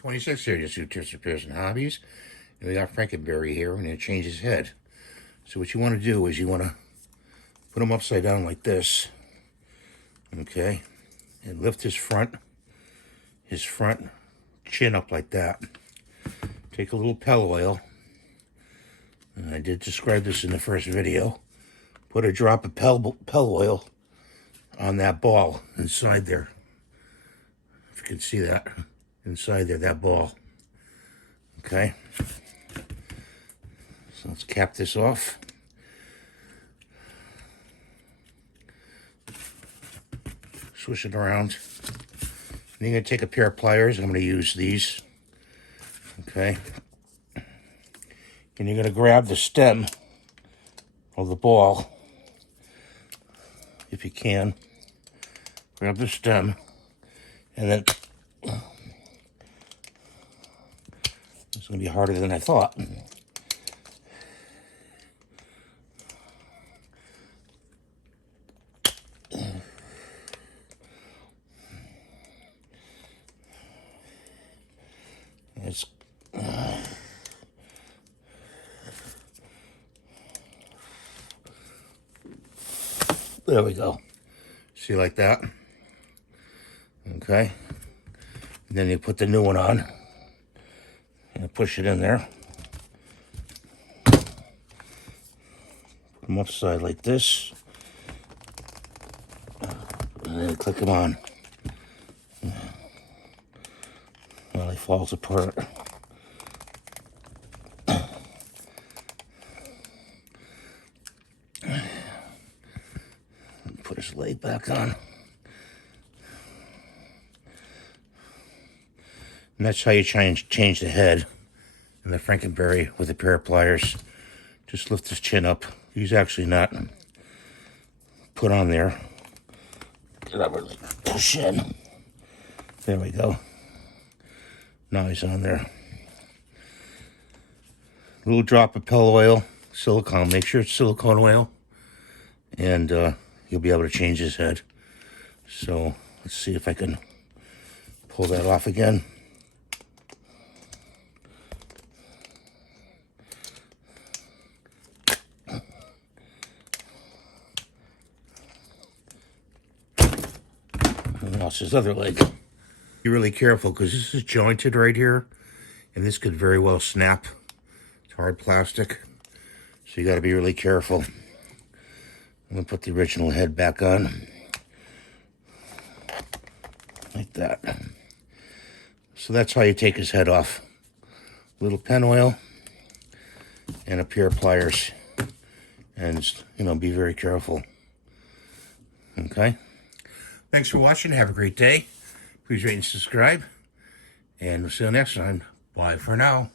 26 here, just tips, repairs, and hobbies. And we got Frankenberry here, and it change his head. So what you want to do is you want to put him upside down like this, okay, and lift his front chin up like that. Take a little pillow oil, and I did describe this in the first video. Put a drop of pillow oil on that ball inside there. If you can see that inside there, that ball. Okay. So let's cap this off. Swish it around. And you're going to take a pair of pliers. I'm going to use these. Okay. And you're going to grab the stem of the ball. If you can. Grab the stem. And then it's going to be harder than I thought. It's there we go. See, like that? Okay. And then you put the new one on and push it in there. Put them upside like this. And then click them on. Well, he falls apart. Put his leg back on. And that's how you change the head in the Frankenberry with a pair of pliers. Just lift his chin up. He's actually not put on there. Get over, push in. There we go. Now he's on there. A little drop of pillow oil, silicone. Make sure it's silicone oil. And you'll be able to change his head. So let's see if I can pull that off again. And that's his other leg. Be really careful because this is jointed right here, and this could very well snap. It's hard plastic, so you got to be really careful. I'm gonna put the original head back on, like that. So that's how you take his head off. A little pen oil and a pair of pliers, and be very careful. Okay. Thanks for watching. Have a great day. Please rate and subscribe. And we'll see you next time. Bye for now.